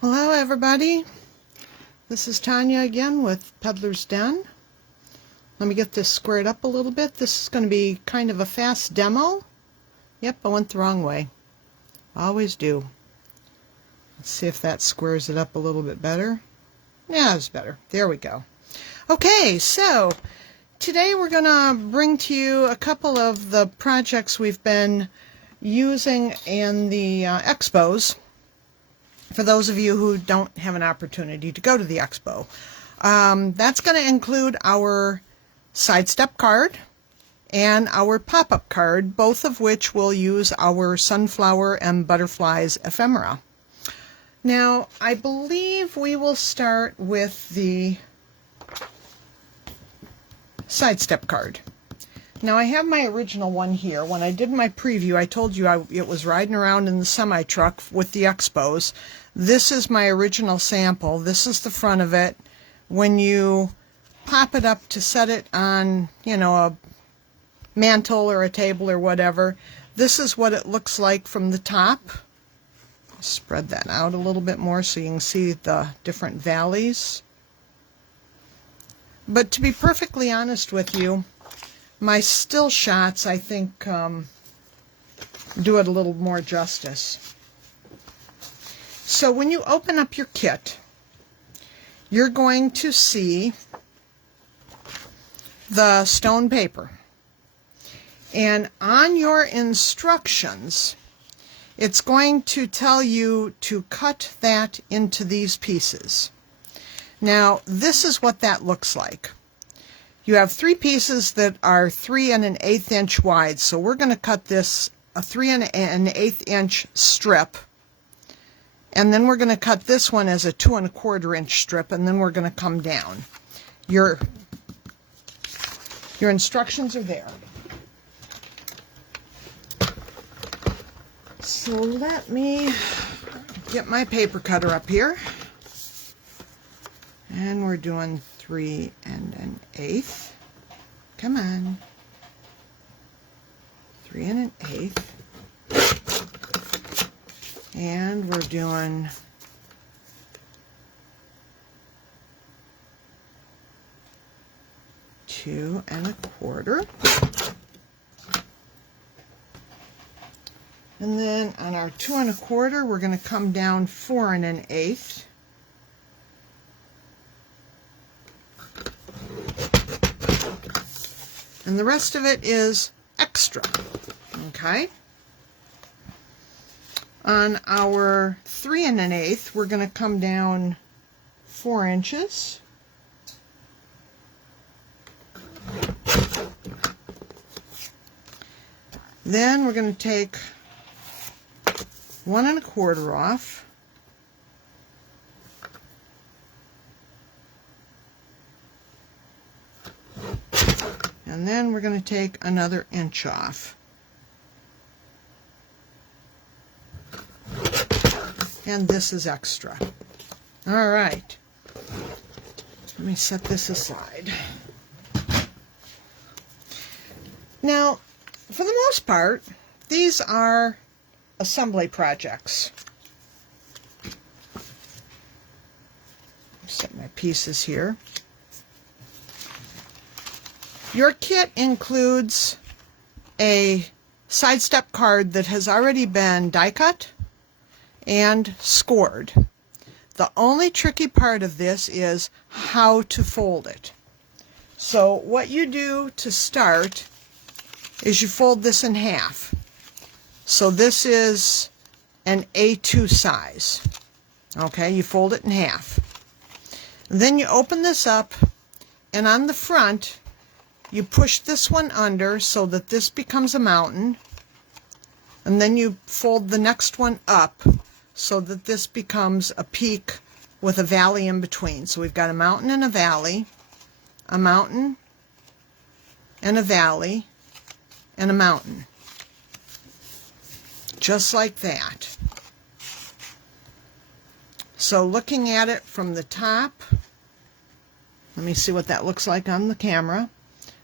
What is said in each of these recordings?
Hello everybody, this is Tanya again with Peddlers Den. Let me get this squared up a little bit. This is going to be kind of a fast demo. Yep, I went the wrong way. I always do. Let's see if that squares it up a little bit better. Yeah, it's better. There we go. Okay, so today we're going to bring to you a couple of the projects we've been using in the expos. For those of you who don't have an opportunity to go to the expo, that's going to include our sidestep card and our pop-up card, both of which will use our sunflower and butterflies ephemera. Now, I believe we will start with the sidestep card. Now, I have my original one here. When I did my preview, I told you it was riding around in the semi-truck with the expos. This is my original sample. This is the front of it. When you pop it up to set it on, a mantle or a table or whatever, this is what it looks like from the top. Spread that out a little bit more so you can see the different valleys. But to be perfectly honest with you, my still shots, I think, do it a little more justice. So when you open up your kit, you're going to see the stone paper. And on your instructions, it's going to tell you to cut that into these pieces. Now, this is what that looks like. You have 3 pieces that are 3 1/8 inch wide, so we're going to cut this a 3 1/8 inch strip, and then we're going to cut this one as a 2 1/4 inch strip, and then we're going to come down. Your instructions are there. So let me get my paper cutter up here, and we're doing 3 1/8. Come on. 3 1/8. And we're doing 2 1/4. And then on our 2 1/4, we're going to come down 4 1/8. And the rest of it is extra, okay? On our 3 1/8, we're going to come down 4 inches. Then we're going to take 1 1/4 off. And then we're going to take another inch off. And this is extra. All right. Let me set this aside. Now, for the most part, these are assembly projects. Set my pieces here. Your kit includes a sidestep card that has already been die cut and scored. The only tricky part of this is how to fold it. So what you do to start is you fold this in half. So this is an A2 size. Okay, you fold it in half. Then you open this up, and on the front you push this one under so that this becomes a mountain, and then you fold the next one up so that this becomes a peak with a valley in between. So we've got a mountain and a valley, a mountain and a valley, and a mountain. Just like that. So looking at it from the top, let me see what that looks like on the camera.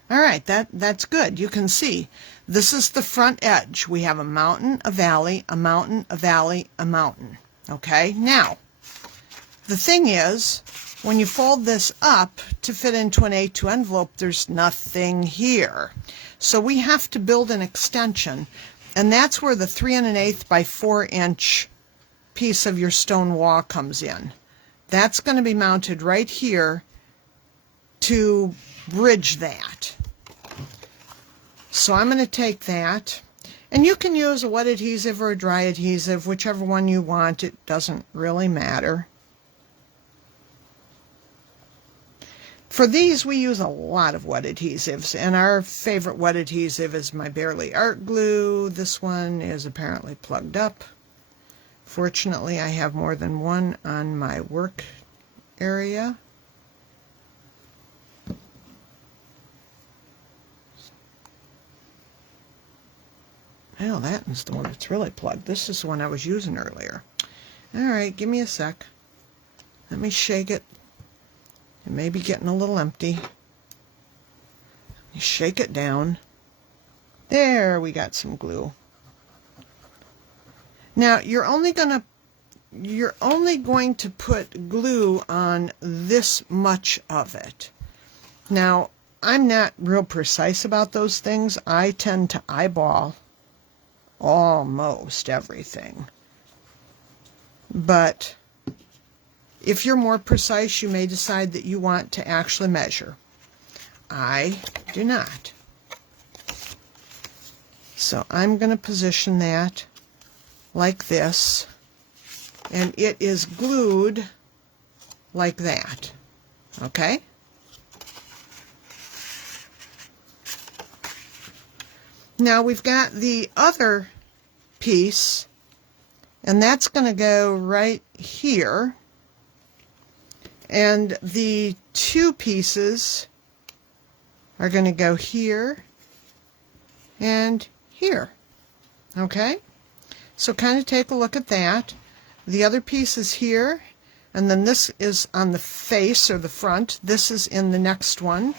All right, that's good. You can see this is the front edge. We have a mountain, a valley, a mountain, a valley, a mountain. Okay, now The thing is, when you fold this up to fit into an A2 envelope, there's nothing here. So we have to build an extension, and that's where the 3 1/8 by 4 inch piece of your stone wall comes in. That's going to be mounted right here to bridge that. So I'm going to take that, and you can use a wet adhesive or a dry adhesive, whichever one you want. It doesn't really matter. For these, we use a lot of wet adhesives, and our favorite wet adhesive is my Bearly Art Glue. This one is apparently plugged up. Fortunately, I have more than one on my work area. Well, that is the one that's really plugged. This is the one I was using earlier. All right, give me a sec. Let me shake it. It may be getting a little empty. You shake it down. There, we got some glue. Now, you're only going to put glue on this much of it. Now, I'm not real precise about those things. I tend to eyeball almost everything. But if you're more precise, you may decide that you want to actually measure. I do not. So I'm going to position that like this, and it is glued like that. Okay? Now we've got the other piece, and that's going to go right here. And the two pieces are going to go here and here. Okay? So kind of take a look at that. The other piece is here, and then this is on the face or the front. This is in the next one.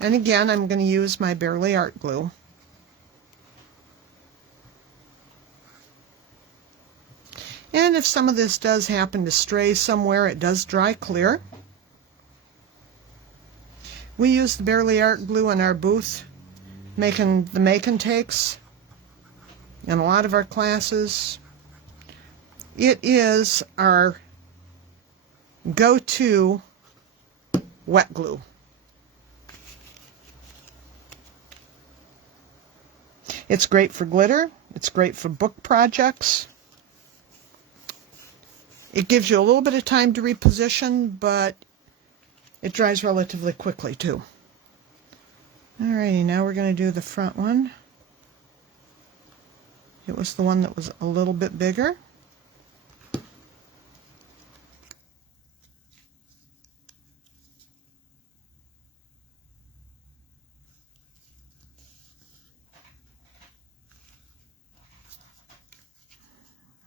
And again, I'm going to use my Bearly Art Glue. And if some of this does happen to stray somewhere, it does dry clear. We use the Bearly Art Glue in our booth, making the make and takes in a lot of our classes. It is our go-to wet glue. It's great for glitter. It's great for book projects. It gives you a little bit of time to reposition, but it dries relatively quickly too. Alrighty, now we're going to do the front one. It was the one that was a little bit bigger.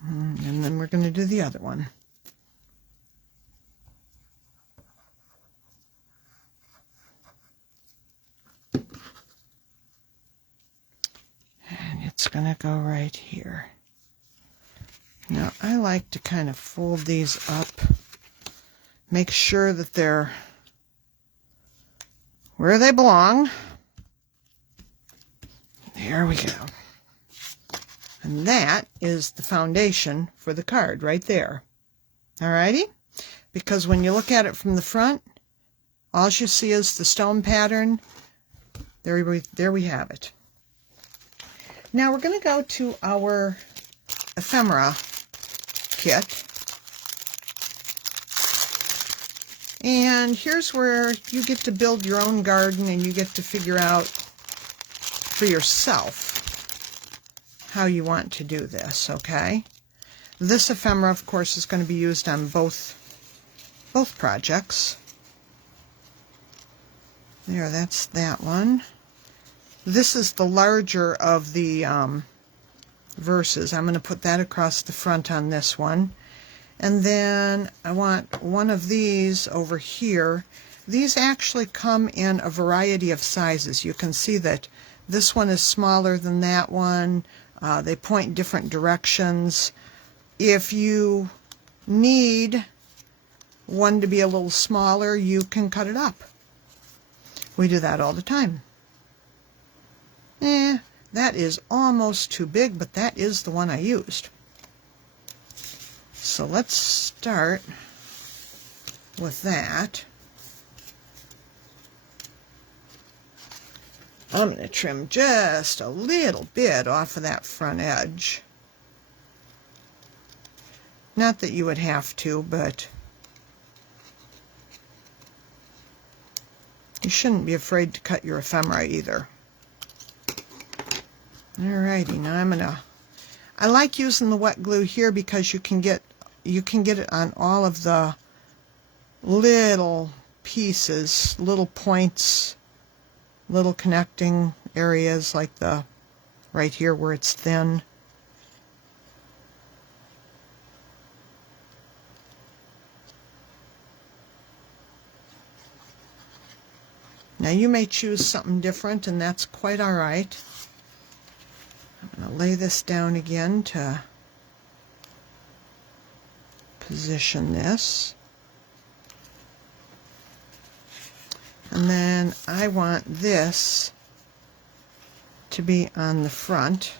And then we're going to do the other one. And it's going to go right here. Now, I like to kind of fold these up, make sure that they're where they belong. There we go. And that is the foundation for the card right there. Alrighty? Because when you look at it from the front, all you see is the stone pattern. There we have it. Now we're going to go to our ephemera kit. And here's where you get to build your own garden, and you get to figure out for yourself how you want to do this, okay? This ephemera, of course, is going to be used on both projects. There, that's that one. This is the larger of the verses. I'm going to put that across the front on this one. And then I want one of these over here. These actually come in a variety of sizes. You can see that this one is smaller than that one. They point in different directions. If you need one to be a little smaller, you can cut it up. We do that all the time. That is almost too big, but that is the one I used. So let's start with that. I'm going to trim just a little bit off of that front edge. Not that you would have to, but you shouldn't be afraid to cut your ephemera either. Alrighty, now I like using the wet glue here because you can get it on all of the little pieces, little points, little connecting areas, like the right here where it's thin. Now you may choose something different, and that's quite all right. I'm going to lay this down again to position this. And then I want this to be on the front.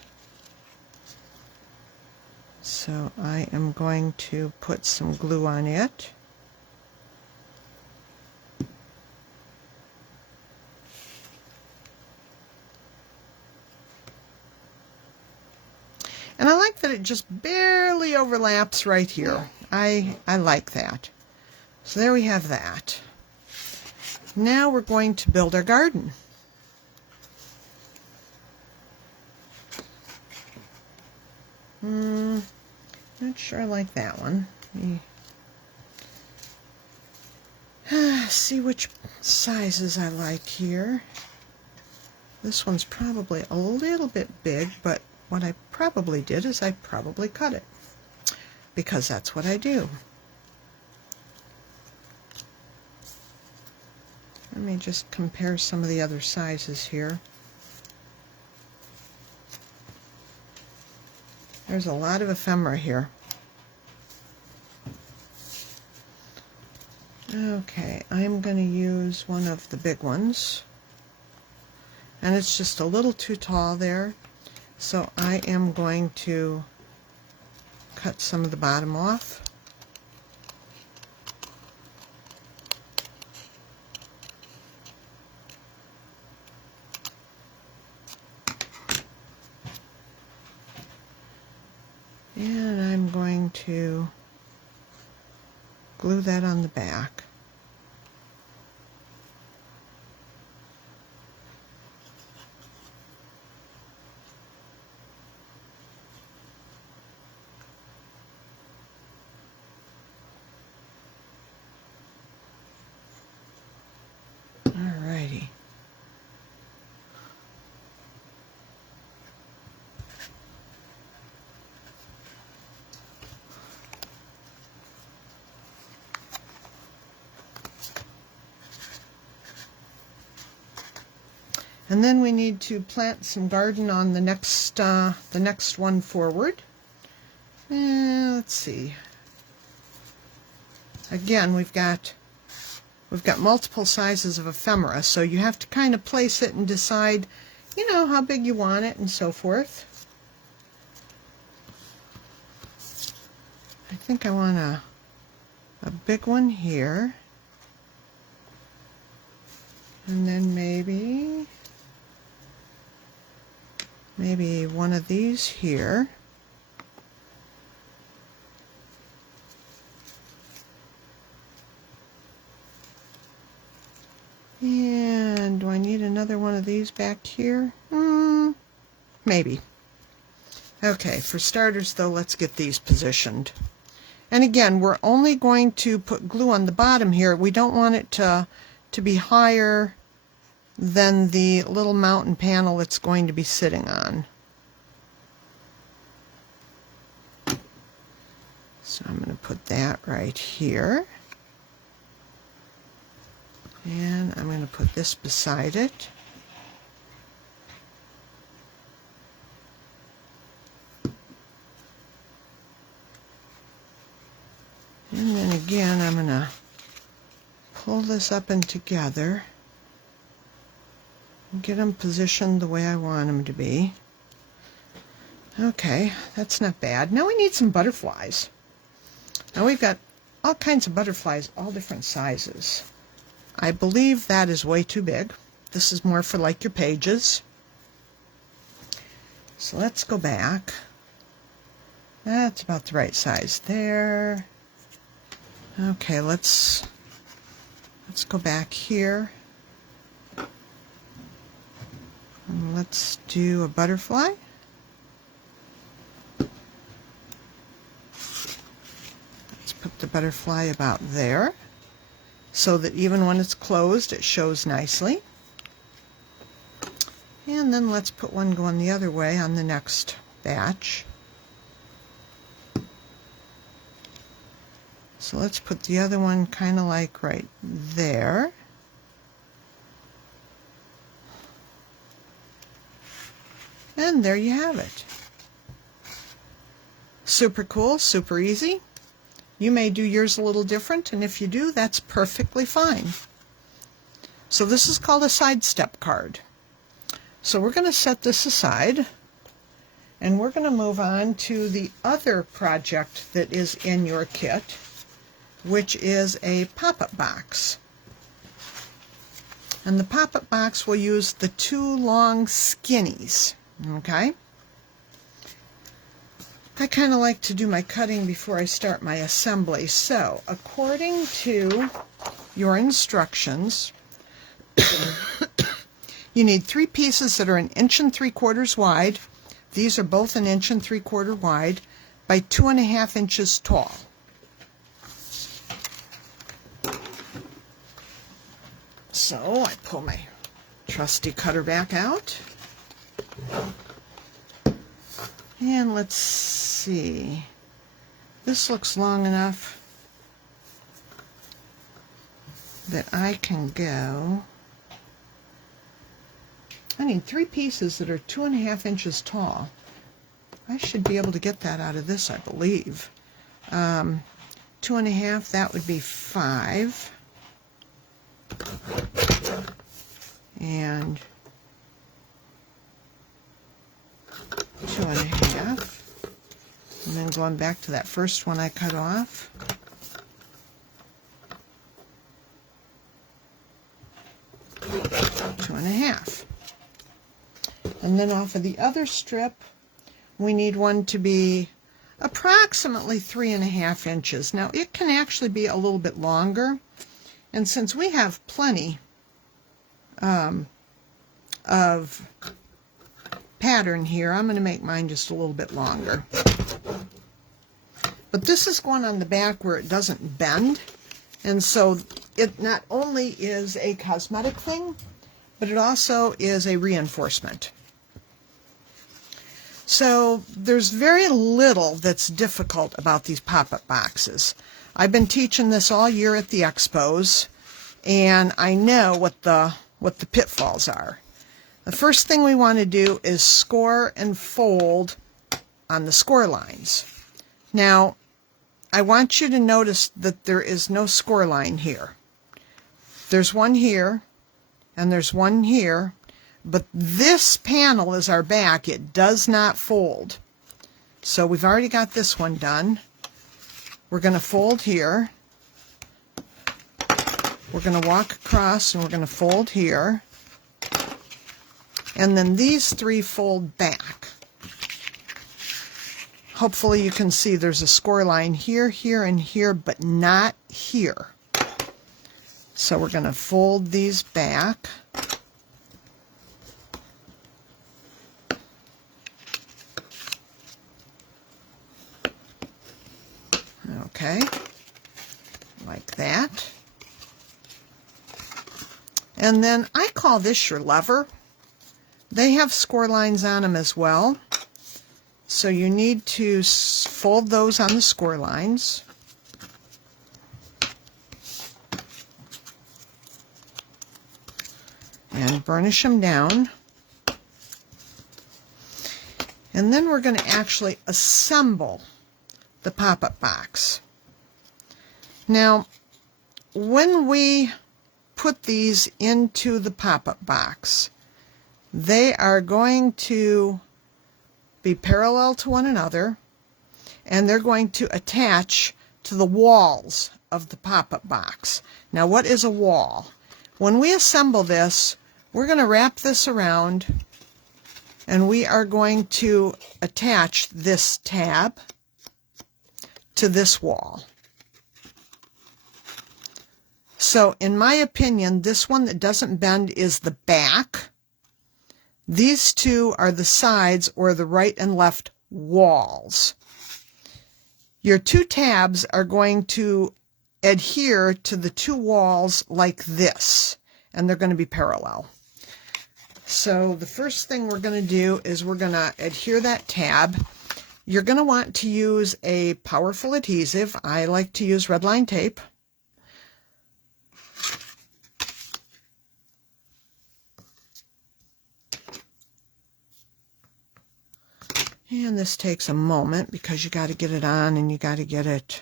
So I am going to put some glue on it. And I like that it just barely overlaps right here. I like that. So there we have that. Now we're going to build our garden. Not sure I like that one. See which sizes I like here. This one's probably a little bit big, but what I probably did is I probably cut it, because that's what I do. Let me just compare some of the other sizes here. There's a lot of ephemera here. Okay, I'm going to use one of the big ones. And it's just a little too tall there. So I am going to cut some of the bottom off. And I'm going to glue that on the back. Alrighty. And then we need to plant some garden on the next one forward. Let's see. Again, we've got multiple sizes of ephemera, so you have to kind of place it and decide, you know, how big you want it and so forth. I think I want a big one here, and then maybe one of these here. And do I need another one of these back here? Maybe. Okay, for starters though, let's get these positioned. And again, we're only going to put glue on the bottom here. We don't want it to be higher than the little mountain panel it's going to be sitting on. So I'm going to put that right here. And I'm going to put this beside it. And then again, I'm going to pull this up and together and get them positioned the way I want them to be. Okay, that's not bad. Now we need some butterflies. Now we've got all kinds of butterflies, all different sizes. I believe that is way too big. This is more for like your pages. So let's go back. That's about the right size there. Okay, let's go back here. And let's do a butterfly. Let's put the butterfly about there so that even when it's closed it shows nicely. And then let's put one going the other way on the next batch. So let's put the other one kind of like right there. And there you have it. Super cool, super easy. You may do yours a little different, and if you do, that's perfectly fine. So this is called a sidestep card. So we're going to set this aside, and we're going to move on to the other project that is in your kit, which is a pop-up box. And the pop-up box will use the two long skinnies, okay? I kind of like to do my cutting before I start my assembly. So, according to your instructions, you need 3 pieces that are 1 3/4 wide. These are both 1 3/4 wide by 2.5 inches tall. So I pull my trusty cutter back out. And let's see. This looks long enough that I can go. I need 3 pieces that are 2.5 inches tall. I should be able to get that out of this, I believe. 2.5, that would be 5. And 2.5. And then going back to that first one I cut off. Two and a half. And then off of the other strip, we need one to be approximately 3.5 inches. Now it can actually be a little bit longer, and since we have plenty of pattern here, I'm going to make mine just a little bit longer. But this is going on the back where it doesn't bend, and so it not only is a cosmetic thing, but it also is a reinforcement. So there's very little that's difficult about these pop-up boxes. I've been teaching this all year at the expos, and I know what the pitfalls are. The first thing we want to do is score and fold on the score lines. Now, I want you to notice that there is no score line here. There's one here, and there's one here, but this panel is our back. It does not fold. So we've already got this one done. We're going to fold here. We're going to walk across and we're going to fold here. And then these 3 fold back. Hopefully you can see there's a score line here, here, and here, but not here. So we're going to fold these back. Okay, like that. And then I call this your lever. They have score lines on them as well. So you need to fold those on the score lines. And burnish them down. And then we're going to actually assemble the pop-up box. Now, when we put these into the pop-up box, they are going to be parallel to one another, and they're going to attach to the walls of the pop-up box. Now, what is a wall? When we assemble this, we're going to wrap this around, and we are going to attach this tab to this wall. So, in my opinion, this one that doesn't bend is the back. These two are the sides, or the right and left walls. Your two tabs are going to adhere to the two walls like this, and they're going to be parallel. So the first thing we're going to do is we're going to adhere that tab. You're going to want to use a powerful adhesive. I like to use red line tape. And this takes a moment because you got to get it on and you got to get it,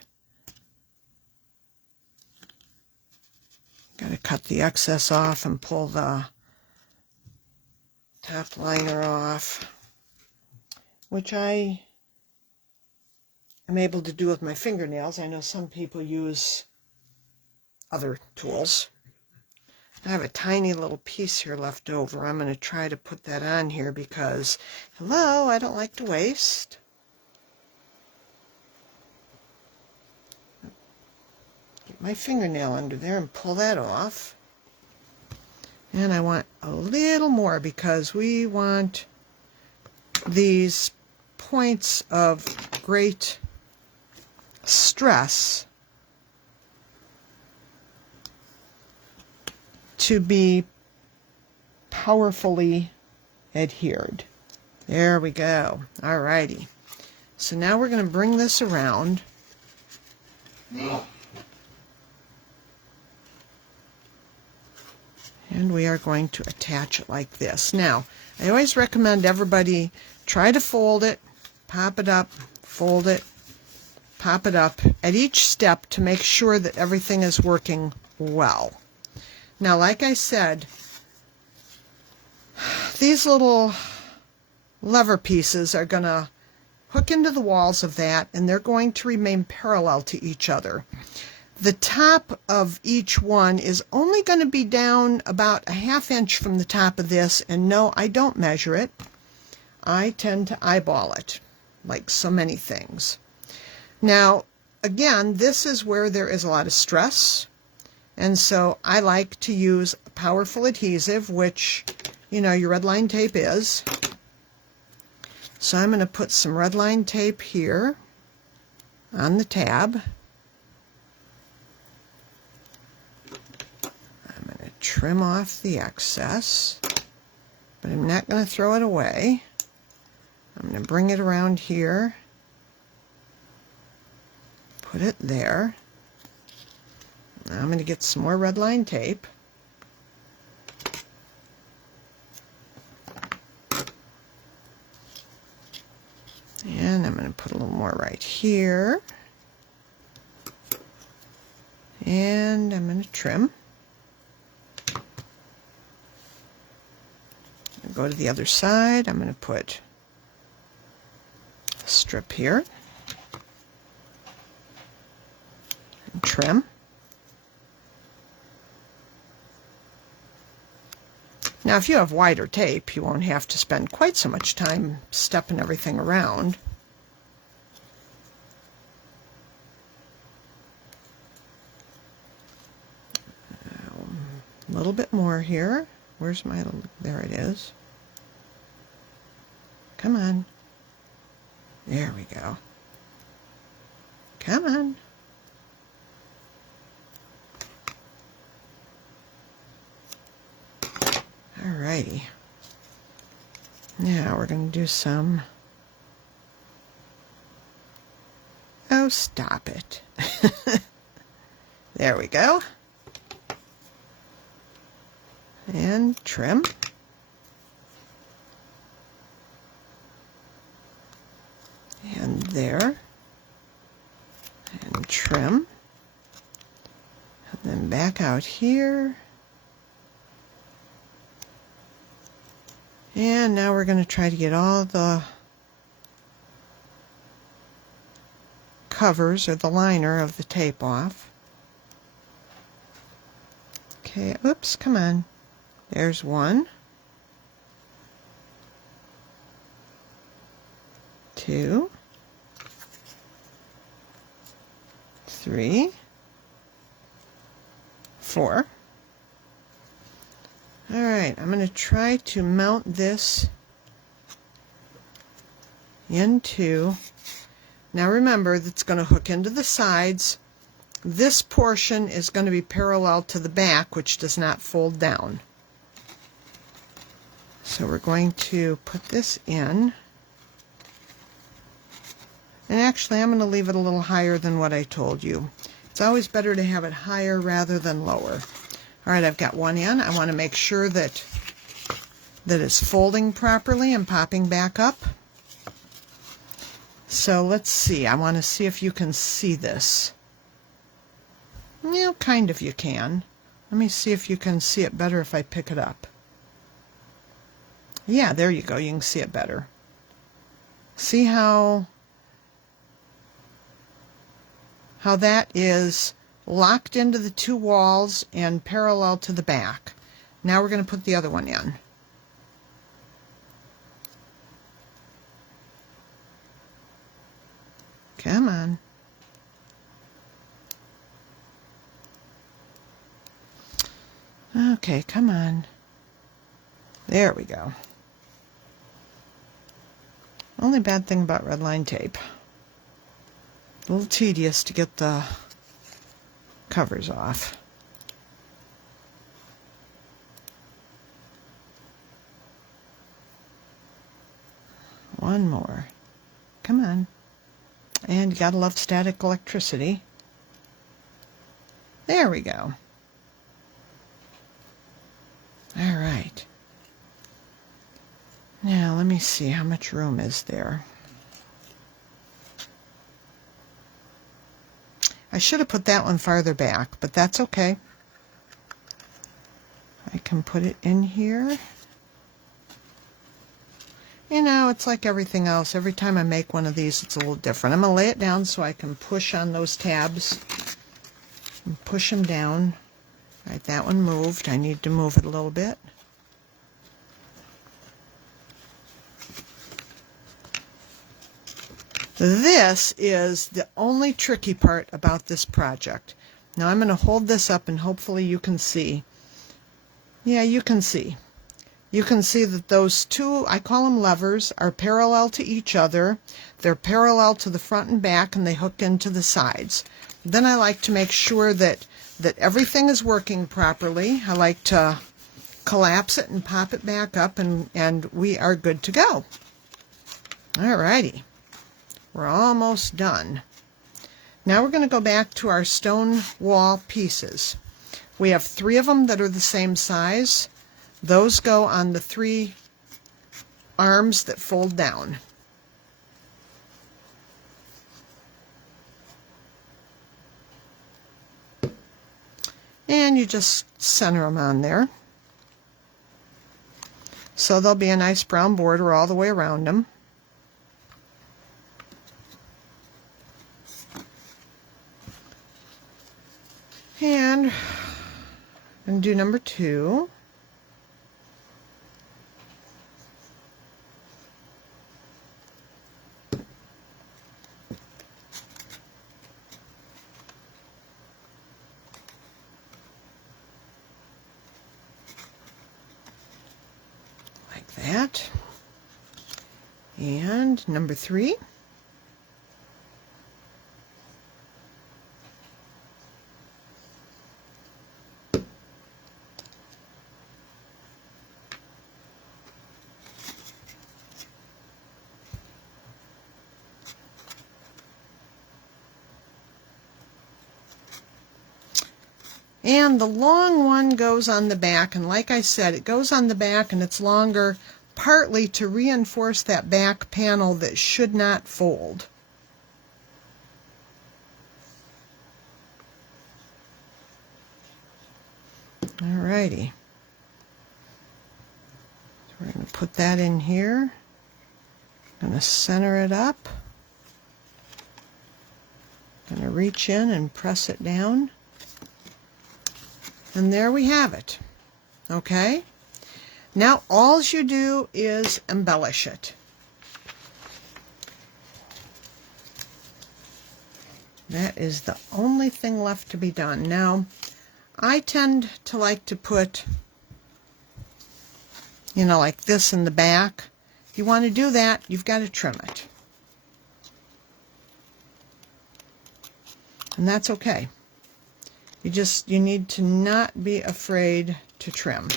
got to cut the excess off and pull the top liner off, which I am able to do with my fingernails. I know some people use other tools. I have a tiny little piece here left over. I'm going to try to put that on here because, hello, I don't like to waste. Get my fingernail under there and pull that off. And I want a little more because we want these points of great stress to be powerfully adhered. There we go. Alrighty. So now we're going to bring this around. And we are going to attach it like this. Now, I always recommend everybody try to fold it, pop it up, fold it, pop it up at each step to make sure that everything is working well. Now, like I said, these little lever pieces are going to hook into the walls of that, and they're going to remain parallel to each other. The top of each one is only going to be down about a ½ inch from the top of this, and no, I don't measure it. I tend to eyeball it, like so many things. Now, again, this is where there is a lot of stress. And so I like to use a powerful adhesive, which, you know, your red line tape is. So I'm going to put some red line tape here on the tab. I'm going to trim off the excess, but I'm not going to throw it away. I'm going to bring it around here, put it there. Now I'm going to get some more red line tape. And I'm going to put a little more right here. And I'm going to trim. I'll go to the other side. I'm going to put a strip here. And trim. Now, if you have wider tape, you won't have to spend quite so much time stepping everything around. A little bit more here. Where's my, there it is. Come on. There we go. Come on. Alrighty. Now we're going to do some... Oh, stop it. There we go. And trim. And there. And trim. Then back out here. And now we're going to try to get all the covers or the liner of the tape off. Okay, oops, come on. There's one. 2, 3, 4. All right, I'm going to try to mount this into, now remember that's going to hook into the sides. This portion is going to be parallel to the back, which does not fold down. So we're going to put this in. And actually, I'm going to leave it a little higher than what I told you. It's always better to have it higher rather than lower. All right, I've got one in. I want to make sure that it's folding properly and popping back up. So let's see. I want to see if you can see this. Yeah, kind of you can. Let me see if you can see it better if I pick it up. Yeah, there you go. You can see it better. See how that is locked into the two walls and parallel to the back. Now we're going to put the other one in. Come on. Okay, come on. There we go. Only bad thing about red line tape. A little tedious to get the covers off. One more. Come on. And you gotta love static electricity. There we go. All right. Now let me see how much room is there. I should have put that one farther back, but that's okay. I can put it in here. You know, it's like everything else. Every time I make one of these, it's a little different. I'm going to lay it down so I can push on those tabs and push them down. All right, that one moved. I need to move it a little bit. This is the only tricky part about this project. Now I'm going to hold this up and hopefully you can see. Yeah, you can see. You can see that those two, I call them levers, are parallel to each other. They're parallel to the front and back and they hook into the sides. Then I like to make sure that everything is working properly. I like to collapse it and pop it back up and we are good to go. All righty. We're almost done. Now we're going to go back to our stone wall pieces. We have 3 of them that are the same size. Those go on the 3 arms that fold down. And you just center them on there. So there'll be a nice brown border all the way around them. And I'm going to do number 2. Like that. And number 3. And the long one goes on the back, and like I said, it goes on the back and it's longer partly to reinforce that back panel that should not fold. Alrighty. So we're going to put that in here. I'm going to center it up. I'm going to reach in and press it down. And there we have it. Okay? Now all you do is embellish it. That is the only thing left to be done. Now, I tend to like to put, you know, like this in the back. If you want to do that, you've got to trim it. And that's okay. You need to not be afraid to trim.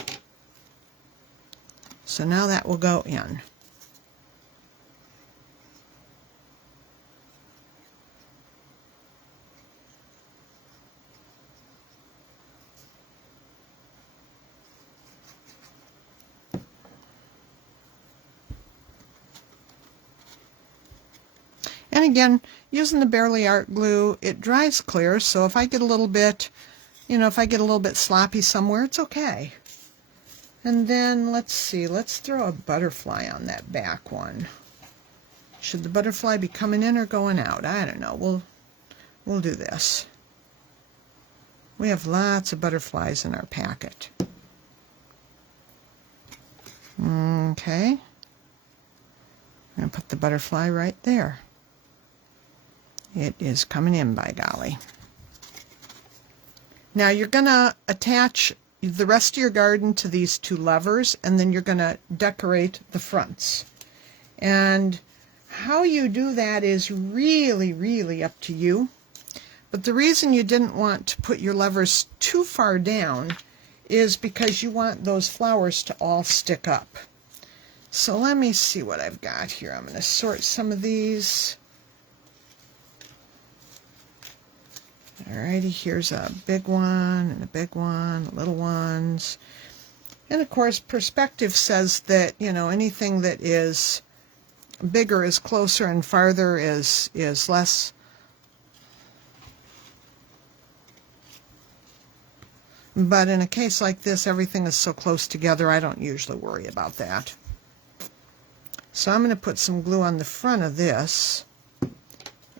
So now that will go in. And again, using the Barely Art glue, it dries clear, so if I get a little bit, you know, if I get a little bit sloppy somewhere, it's okay. And then, let's see, let's throw a butterfly on that back one. Should the butterfly be coming in or going out? I don't know. We'll do this. We have lots of butterflies in our packet. Okay. I'm going to put the butterfly right there. It is coming in, by golly. Now you're going to attach the rest of your garden to these two levers, and then you're going to decorate the fronts. And how you do that is really, really up to you. But the reason you didn't want to put your levers too far down is because you want those flowers to all stick up. So let me see what I've got here. I'm going to sort some of these. Alrighty, here's a big one and a big one, little ones. And of course, perspective says that, you know, anything that is bigger is closer and farther is less. But in a case like this, everything is so close together, I don't usually worry about that. So I'm going to put some glue on the front of this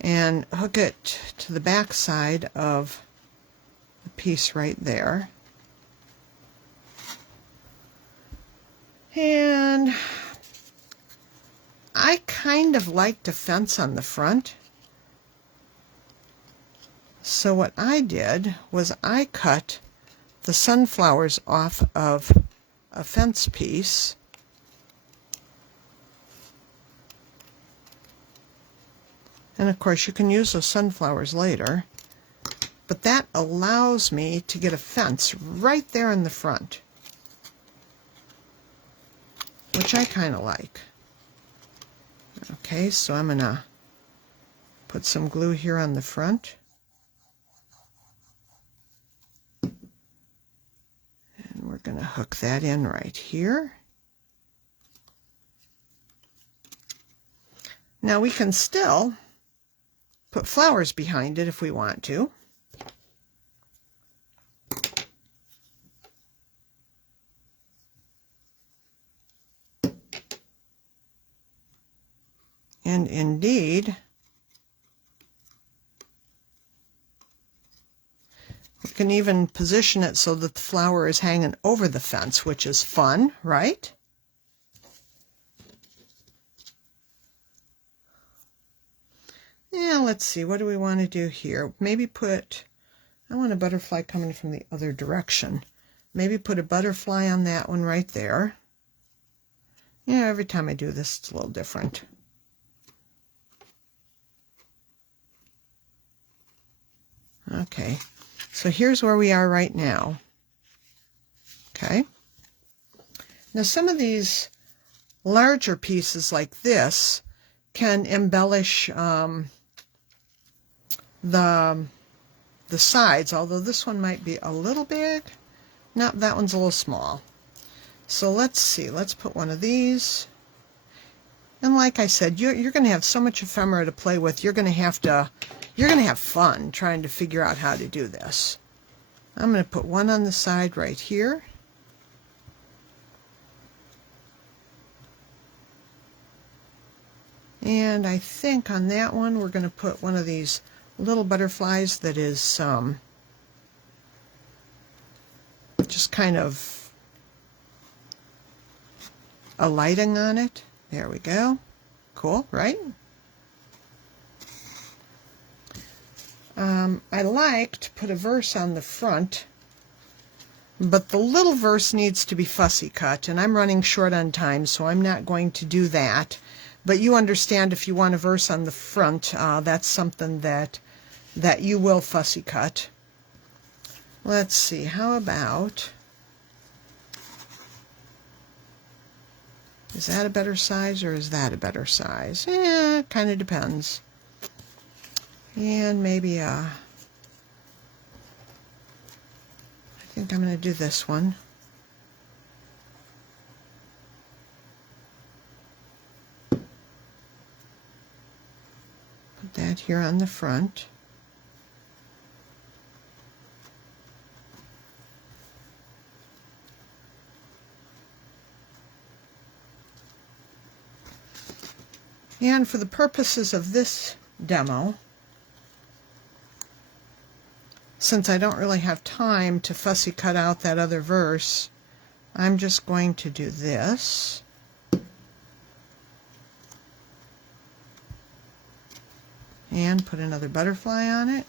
and hook it to the back side of the piece right there. And I kind of liked a fence on the front. So what I did was I cut the sunflowers off of a fence piece. And of course you can use those sunflowers later, but that allows me to get a fence right there in the front, which I kind of like. Okay, so I'm going to put some glue here on the front. And we're going to hook that in right here. Now we can still put flowers behind it if we want to. And indeed, we can even position it so that the flower is hanging over the fence, which is fun, right? Yeah, let's see, what do we want to do here? Maybe I want a butterfly coming from the other direction. Maybe put a butterfly on that one right there. Yeah, every time I do this, it's a little different. Okay, so here's where we are right now. Okay. Now some of these larger pieces like this can embellish the sides, although this one might be a little big. No, that one's a little small. So let's see, let's put one of these. And like I said, you're going to have so much ephemera to play with, you're going to have fun trying to figure out how to do this. I'm going to put one on the side right here. And I think on that one we're going to put one of these little butterflies that is just kind of a lighting on it. There we go. Cool, right? I like to put a verse on the front, but the little verse needs to be fussy cut, and I'm running short on time, so I'm not going to do that. But you understand, if you want a verse on the front, that's something that you will fussy cut. Let's see, how about, is that a better size or is that a better size? It kind of depends. And maybe I think I'm going to do this one. Put that here on the front. And for the purposes of this demo, since I don't really have time to fussy cut out that other verse, I'm just going to do this. And put another butterfly on it.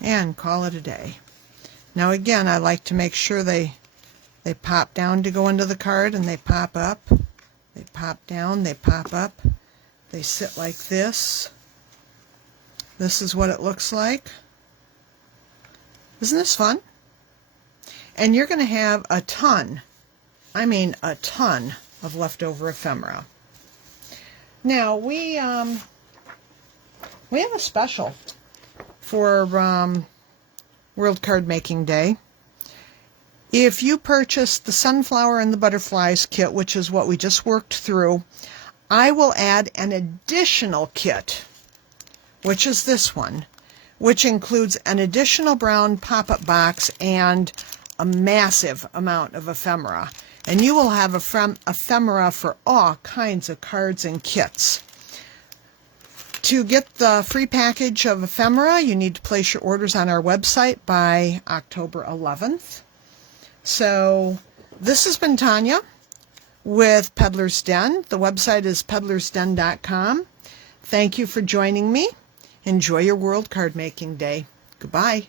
And call it a day. Now again, I like to make sure they pop down to go into the card, and they pop up, they pop down, they pop up, they sit like this. This is what it looks like. Isn't this fun? And you're going to have a ton, I mean a ton, of leftover ephemera. Now we have a special for World Card Making Day. If you purchase the Sunflower and the Butterflies kit, which is what we just worked through, I will add an additional kit, which is this one, which includes an additional brown pop-up box and a massive amount of ephemera. And you will have ephemera for all kinds of cards and kits. To get the free package of ephemera, you need to place your orders on our website by October 11th. So this has been Tanya with Peddlers Den. The website is peddlersden.com. Thank you for joining me. Enjoy your World Card Making Day. Goodbye.